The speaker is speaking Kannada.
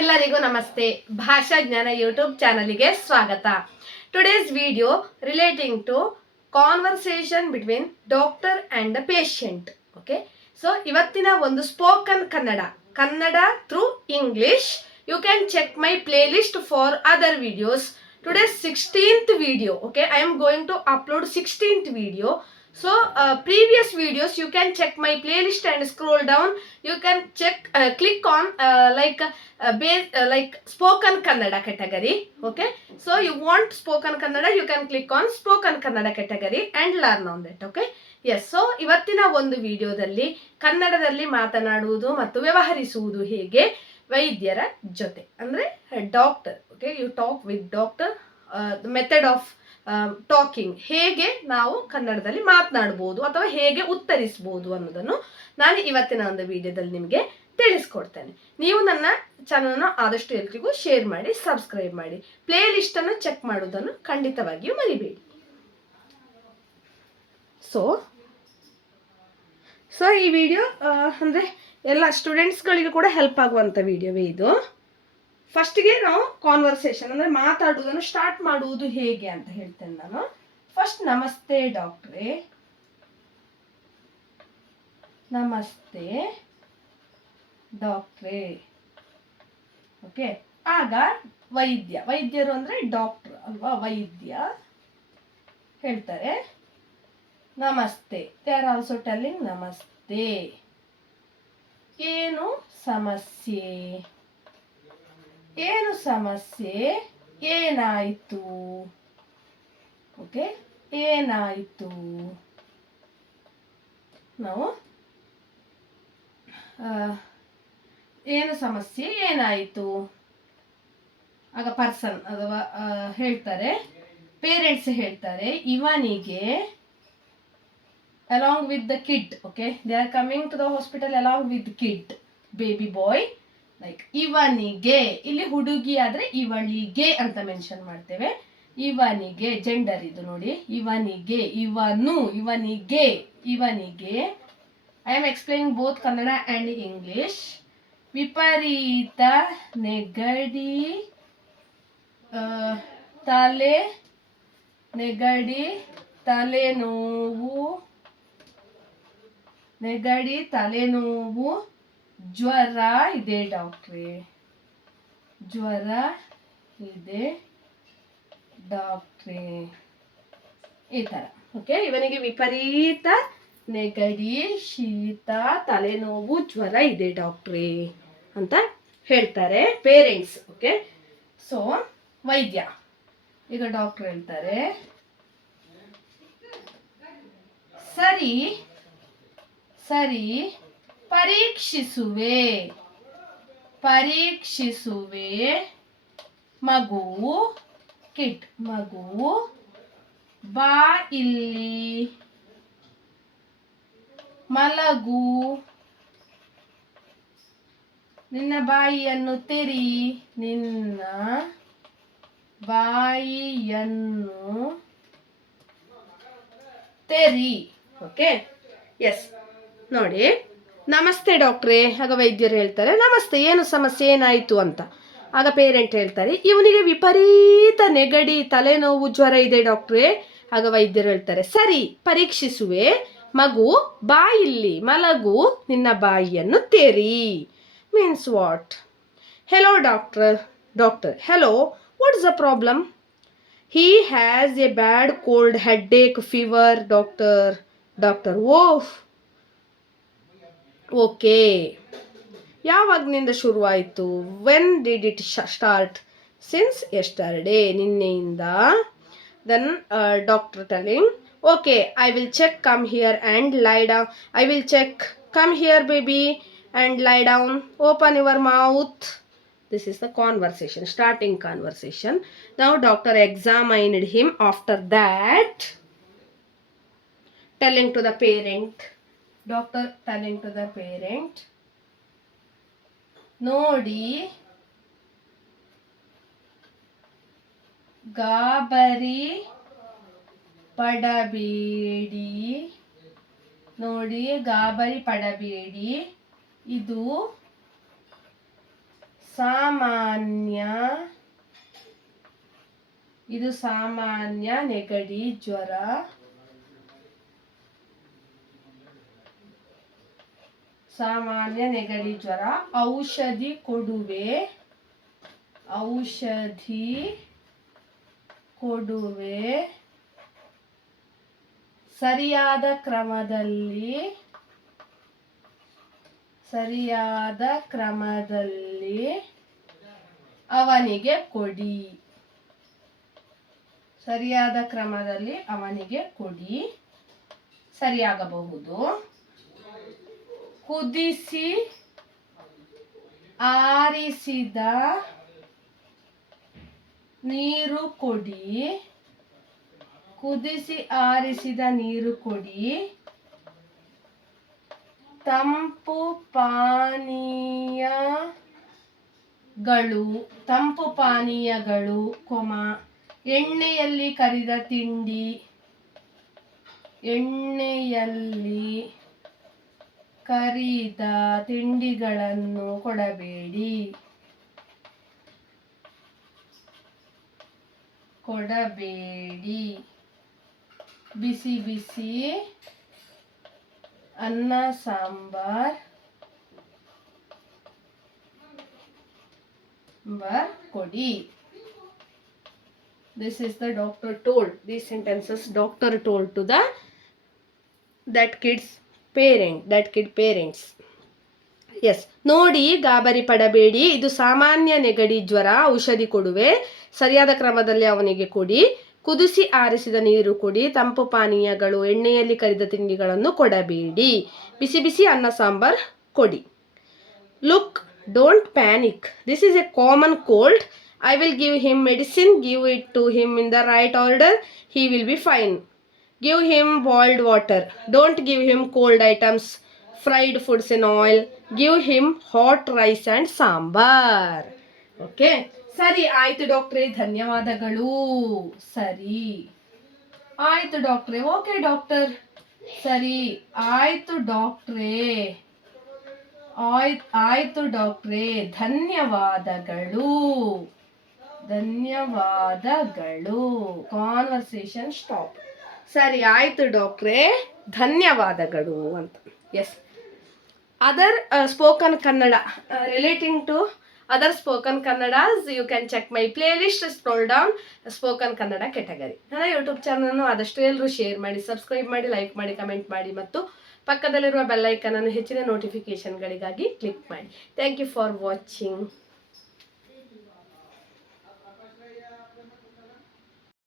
ಎಲ್ಲರಿಗೂ ನಮಸ್ತೆ. ಭಾಷಾ ಜ್ಞಾನ ಯೂಟ್ಯೂಬ್ ಚಾನಲ್ಗೆ ಸ್ವಾಗತ. Today's video relating to conversation between doctor and the patient. Okay, so ಇವತ್ತಿನ ಒಂದು spoken Kannada through English. You can check my playlist for other videos. Today's 16th video. Okay, I am going to upload 16th video. So previous videos you can check my playlist and scroll down. You can check click on like spoken kannada category. Okay, so you want spoken kannada, you can click on spoken kannada category and learn on that. Okay, yes. So ಇವತ್ತಿನ ಒಂದು ವಿಡಿಯೋದಲ್ಲಿ ಕನ್ನಡದಲ್ಲಿ ಮಾತನಾಡುವುದು ಮತ್ತು ವ್ಯವಹರಿಸುವುದು ಹೇಗೆ ವೈದ್ಯರ ಜೊತೆ, ಅಂದರೆ doctor. Okay, you talk with doctor, method of talking, ಹೇಗೆ ನಾವು ಕನ್ನಡದಲ್ಲಿ ಮಾತನಾಡ್ಬೋದು ಅಥವಾ ಹೇಗೆ ಉತ್ತರಿಸ್ಬೋದು ಅನ್ನೋದನ್ನು ನಾನು ಇವತ್ತಿನ ಒಂದು ವಿಡಿಯೋದಲ್ಲಿ ನಿಮಗೆ ತಿಳಿಸ್ಕೊಡ್ತೇನೆ. ನೀವು ನನ್ನ ಚಾನಲ್ನ ಆದಷ್ಟು ಎಲ್ರಿಗೂ ಶೇರ್ ಮಾಡಿ, ಸಬ್ಸ್ಕ್ರೈಬ್ ಮಾಡಿ, ಪ್ಲೇ ಲಿಸ್ಟನ್ನು ಚೆಕ್ ಮಾಡೋದನ್ನು ಖಂಡಿತವಾಗಿಯೂ ಮರಿಬೇಡಿ. ಸೊ ಈ ವಿಡಿಯೋ ಅಂದರೆ ಎಲ್ಲ ಸ್ಟೂಡೆಂಟ್ಸ್ಗಳಿಗೂ ಕೂಡ ಹೆಲ್ಪ್ ಆಗುವಂಥ ವಿಡಿಯೋವೇ ಇದು. ಫಸ್ಟ್ಗೆ ನಾವು ಕಾನ್ವರ್ಸೇಷನ್ ಅಂದರೆ ಮಾತಾಡುವುದನ್ನು ಸ್ಟಾರ್ಟ್ ಮಾಡುವುದು ಹೇಗೆ ಅಂತ ಹೇಳ್ತೇನೆ ನಾನು. ಫಸ್ಟ್ ನಮಸ್ತೆ ಡಾಕ್ಟ್ರೇ, ನಮಸ್ತೆ ಡಾಕ್ಟ್ರೇ. ಓಕೆ, ಆಗ ವೈದ್ಯರು ಅಂದರೆ ಡಾಕ್ಟ್ರ್ ಅಲ್ವಾ, ವೈದ್ಯ ಹೇಳ್ತಾರೆ ನಮಸ್ತೆ. ದೇ ಆರ್ ಆಲ್ಸೋ ಟೆಲ್ಲಿಂಗ್ ನಮಸ್ತೆ. ಏನು ಸಮಸ್ಯೆ, ಏನು ಸಮಸ್ಯೆ, ಏನಾಯಿತು. ಓಕೆ, ಏನಾಯಿತು. ನಾವು ಏನು ಸಮಸ್ಯೆ, ಏನಾಯಿತು. ಆಗ ಪರ್ಸನ್ ಅಥವಾ ಹೇಳ್ತಾರೆ, ಪೇರೆಂಟ್ಸ್ ಹೇಳ್ತಾರೆ ಇವನಿಗೆ, along with the kid. Okay, they are coming to the hospital along with kid, baby boy. Like ಇವನಿಗೆ, ಇಲ್ಲಿ ಹುಡುಗಿ ಆದ್ರೆ ಇವಳಿಗೆ ಅಂತ ಮೆನ್ಷನ್ ಮಾಡ್ತೇವೆ. ಇವನಿಗೆ ಜೆಂಡರ್ ಇದು ನೋಡಿ, ಇವನಿಗೆ, ಇವನು, ಇವನಿಗೆ, ಇವನಿಗೆ. I am explaining both Kannada and English. ವಿಪರೀತ ನೆಗಡಿ, ನೆಗಡಿ, ತಲೆನೋವು, ನೆಗಡಿ, ತಲೆನೋವು, ಜ್ವರ ಇದೆ ಡಾಕ್ಟ್ರೇ, ಜ್ವರ ಇದೆ ಡಾಕ್ಟ್ರೇ, ಈ ಥರ. ಓಕೆ, ಇವನಿಗೆ ವಿಪರೀತ ನೆಗಡಿ, ಶೀತ, ತಲೆನೋವು, ಜ್ವರ ಇದೆ ಡಾಕ್ಟ್ರೇ ಅಂತ ಹೇಳ್ತಾರೆ ಪೇರೆಂಟ್ಸ್. ಓಕೆ, ಸೊ ವೈದ್ಯ, ಈಗ ಡಾಕ್ಟ್ರ್ ಹೇಳ್ತಾರೆ ಸರಿ ಸರಿ, ಪರೀಕ್ಷಿಸುವೆ, ಪರೀಕ್ಷಿಸುವೆ. ಮಗು, ಕಿಡ್, ಮಗು ಬಾ ಇಲ್ಲಿ, ಮಲಗು, ನಿನ್ನ ಬಾಯಿಯನ್ನು ತೆರಿ, ನಿನ್ನ ಬಾಯಿಯನ್ನು ತೆರಿ. Okay, S. ನೋಡಿ, ನಮಸ್ತೆ ಡಾಕ್ಟ್ರೇ. ಆಗ ವೈದ್ಯರು ಹೇಳ್ತಾರೆ ನಮಸ್ತೆ, ಏನು ಸಮಸ್ಯೆ, ಏನಾಯಿತು ಅಂತ. ಆಗ ಪೇರೆಂಟ್ ಹೇಳ್ತಾರೆ ಇವನಿಗೆ ವಿಪರೀತ ನೆಗಡಿ, ತಲೆನೋವು, ಜ್ವರ ಇದೆ ಡಾಕ್ಟ್ರೇ. ಆಗ ವೈದ್ಯರು ಹೇಳ್ತಾರೆ ಸರಿ, ಪರೀಕ್ಷಿಸುವೆ. ಮಗು ಬಾ ಇಲ್ಲಿ, ಮಲಗು, ನಿನ್ನ ಬಾಯಿಯನ್ನು ತೆರಿ. Means what? Hello doctor, doctor hello, what is the problem? He has a bad cold, headache, fever doctor. Doctor oh, okay. ಯಾವಾಗನಿಂದ ಶುರುವಾಯಿತು? When did it start? Since yesterday, ನಿನ್ನೆಯಿಂದ. Then doctor telling okay, I will check, come here and lie down. I will check, come here baby and lie down, open your mouth. This is the conversation, starting conversation. Now doctor examined him. After that, telling to the parent, doctor telling to the parent, ನೋಡಿ, ಗಾಬರಿ ಪಡಬೇಡಿ, ನೋಡಿ ಗಾಬರಿ ಪಡಬೇಡಿ, ಇದು ಸಾಮಾನ್ಯ, ಇದು ಸಾಮಾನ್ಯ ನೆಗಡಿ ಜ್ವರ. ಸಾಮಾನ್ಯ ನೆಗಡಿ ಜ್ವರ. ಔಷಧಿ ಕೊಡುವೆ, ಔಷಧಿ ಕೊಡುವೆ ಸರಿಯಾದ ಕ್ರಮದಲ್ಲಿ, ಸರಿಯಾದ ಕ್ರಮದಲ್ಲಿ ಅವನಿಗೆ ಕೊಡಿ, ಸರಿಯಾದ ಕ್ರಮದಲ್ಲಿ ಅವನಿಗೆ ಕೊಡಿ. ಸರಿಯಾಗಬಹುದು. ಕುದಿಸಿ ಆರಿಸಿದ ನೀರು ಕೊಡಿ, ಕುದಿಸಿ ಆರಿಸಿದ ನೀರು ಕೊಡಿ. ತಂಪು ಪಾನೀಯಗಳು, ತಂಪು ಪಾನೀಯಗಳು, ಎಣ್ಣೆಯಲ್ಲಿ ಕರಿದ ತಿಂಡಿ, ಎಣ್ಣೆಯಲ್ಲಿ ಕರಿದ ತಿಂಡಿಗಳನ್ನು ಕೊಡಬೇಡಿ, ಕೊಡಬೇಡಿ. ಬಿಸಿ ಬಿಸಿ ಅನ್ನ ಸಾಂಬಾರ್ ಕೊಡಿ. This is the doctor told. These sentences doctor told to that kid parents. Yes. ನೋಡಿ, ಗಾಬರಿ ಪಡಬೇಡಿ. ಇದು ಸಾಮಾನ್ಯ ನೆಗಡಿ ಜ್ವರ. ಔಷಧಿ ಕೊಡುವೆ ಸರಿಯಾದ ಕ್ರಮದಲ್ಲಿ ಅವನಿಗೆ ಕೊಡಿ. ಕುದಿಸಿ ಆರಿಸಿದ ನೀರು ಕೊಡಿ. ತಂಪು ಪಾನೀಯಗಳು, ಎಣ್ಣೆಯಲ್ಲಿ ಕರಿದ ತಿಂಡಿಗಳನ್ನು ಕೊಡಬೇಡಿ. ಬಿಸಿ ಬಿಸಿ ಅನ್ನ ಸಾಂಬಾರ್ ಕೊಡಿ. Look, don't panic. This is a common cold. I will give him medicine. Give it to him in the right order. He will be fine. Give him boiled water. Don't give him cold items, fried foods in oil. Give him hot rice and sambar. Okay. ಸರಿ ಆಯ್ತು ಡಾಕ್ಟ್ರೇ, ಧನ್ಯವಾದಗಳು. ಸರಿ ಆಯ್ತು ಡಾಕ್ಟ್ರೇ. Okay doctor. ಸರಿ ಆಯ್ತು ಡಾಕ್ಟ್ರೇ, ಆಯ್ತು ಡಾಕ್ಟ್ರೇ, ಧನ್ಯವಾದಗಳು, ಧನ್ಯವಾದಗಳು. Conversation stop. ಸರಿ ಆಯ್ತು ಡಾಕ್ಟ್ರೇ, ಧನ್ಯವಾದಗಳು ಅಂತ. Yes. Other spoken Kannada, relating to other spoken Kannadas, you can check my playlist. Scroll down spoken Kannada category. ನನ್ನ ಯೂಟ್ಯೂಬ್ ಚಾನಲನ್ನು ಆದಷ್ಟು ಎಲ್ಲರೂ ಶೇರ್ ಮಾಡಿ, ಸಬ್ಸ್ಕ್ರೈಬ್ ಮಾಡಿ, ಲೈಕ್ ಮಾಡಿ, ಕಮೆಂಟ್ ಮಾಡಿ ಮತ್ತು ಪಕ್ಕದಲ್ಲಿರುವ ಬೆಲ್ ಐಕನ್ ಅನ್ನು ಹೆಚ್ಚಿನ ನೋಟಿಫಿಕೇಶನ್ಗಳಿಗಾಗಿ ಕ್ಲಿಕ್ ಮಾಡಿ. Thank you for watching.